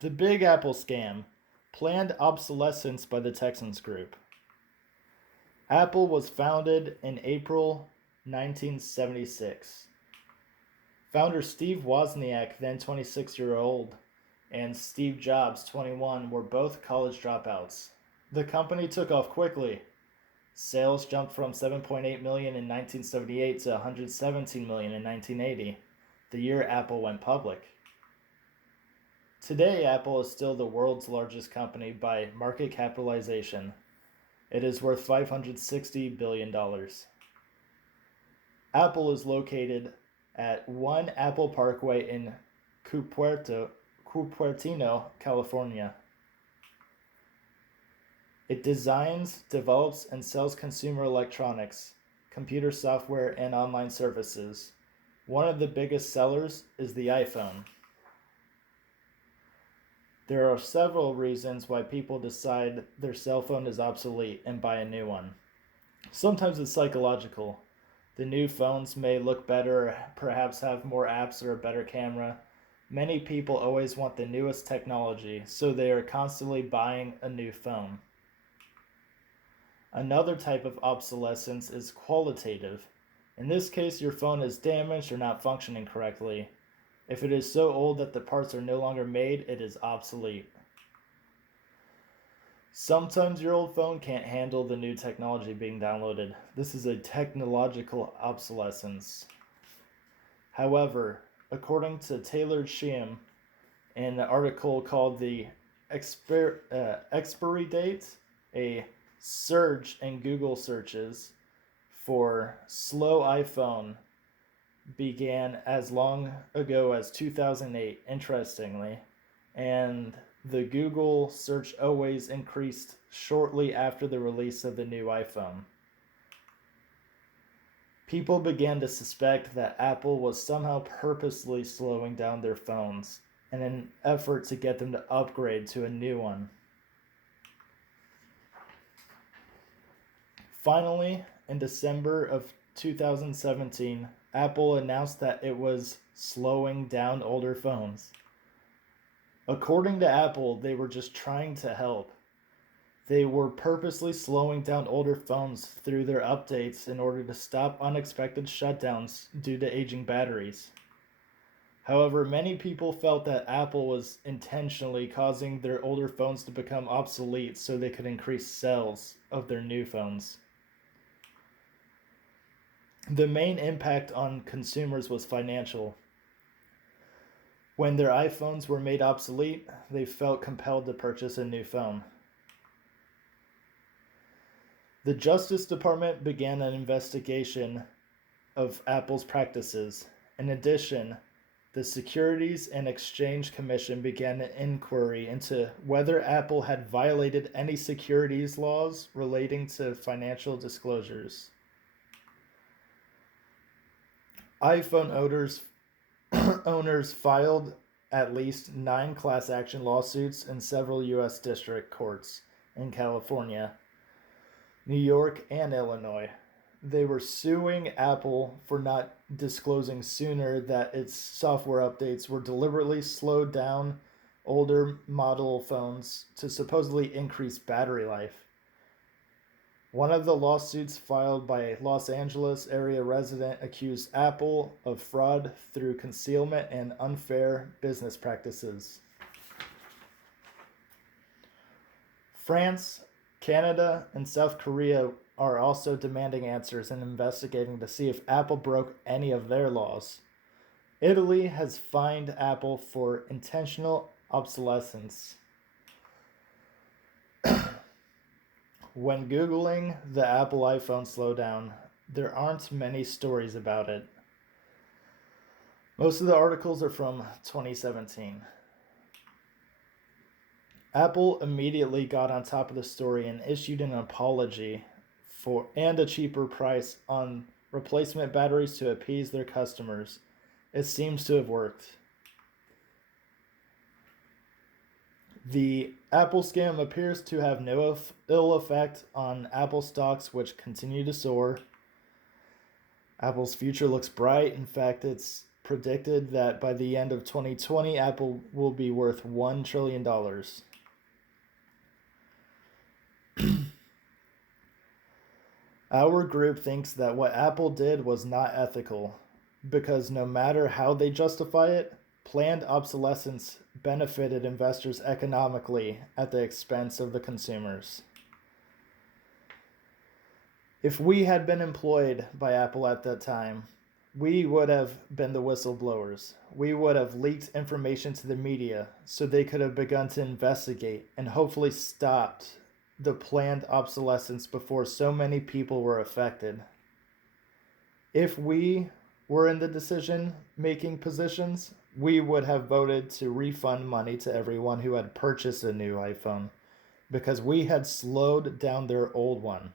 The Big Apple Scam. Planned obsolescence by the Texans Group. Apple was founded in April 1976. Founder Steve Wozniak, then 26-year-old, and Steve Jobs, 21, were both college dropouts. The company took off quickly. Sales jumped from 7.8 million in 1978 to 117 million in 1980, the year Apple went public. Today, Apple is still the world's largest company by market capitalization. It is worth $560 billion. Apple is located at 1 Apple Parkway in Cupertino, California. It designs, develops, and sells consumer electronics, computer software, and online services. One of the biggest sellers is the iPhone. There are several reasons why people decide their cell phone is obsolete and buy a new one. Sometimes it's psychological. The new phones may look better, perhaps have more apps or a better camera. Many people always want the newest technology, so they are constantly buying a new phone. Another type of obsolescence is qualitative. In this case, your phone is damaged or not functioning correctly. If it is so old that the parts are no longer made, it is obsolete. Sometimes your old phone can't handle the new technology being downloaded. This is a technological obsolescence. However, according to Taylor Sheehan, in an article called The Expiry Date, a surge in Google searches for slow iPhone began as long ago as 2008, interestingly, and the Google search always increased shortly after the release of the new iPhone. People began to suspect that Apple was somehow purposely slowing down their phones in an effort to get them to upgrade to a new one. Finally, in December of 2017, Apple announced that it was slowing down older phones. According to Apple, they were just trying to help. They were purposely slowing down older phones through their updates in order to stop unexpected shutdowns due to aging batteries. However, many people felt that Apple was intentionally causing their older phones to become obsolete so they could increase sales of their new phones. The main impact on consumers was financial. When their iPhones were made obsolete, they felt compelled to purchase a new phone. The Justice Department began an investigation of Apple's practices. In addition, the Securities and Exchange Commission began an inquiry into whether Apple had violated any securities laws relating to financial disclosures. iPhone owners filed at least 9 class action lawsuits in several U.S. district courts in California, New York, and Illinois. They were suing Apple for not disclosing sooner that its software updates were deliberately slowed down older model phones to supposedly increase battery life. One of the lawsuits filed by a Los Angeles area resident accused Apple of fraud through concealment and unfair business practices. France, Canada, and South Korea are also demanding answers and investigating to see if Apple broke any of their laws. Italy has fined Apple for intentional obsolescence. When Googling the Apple iPhone slowdown, there aren't many stories about it. Most of the articles are from 2017. Apple immediately got on top of the story and issued an apology and a cheaper price on replacement batteries to appease their customers. It seems to have worked. The Apple scam appears to have no ill effect on Apple stocks, which continue to soar. Apple's future looks bright. In fact, its predicted that by the end of 2020, Apple will be worth $1 trillion. Our group thinks that what Apple did was not ethical because no matter how they justify it, planned obsolescence benefited investors economically at the expense of the consumers. If we had been employed by Apple at that time, we would have been the whistleblowers. We would have leaked information to the media so they could have begun to investigate and hopefully stopped the planned obsolescence before so many people were affected. If we were in the decision making positions, we would have voted to refund money to everyone who had purchased a new iPhone because we had slowed down their old one.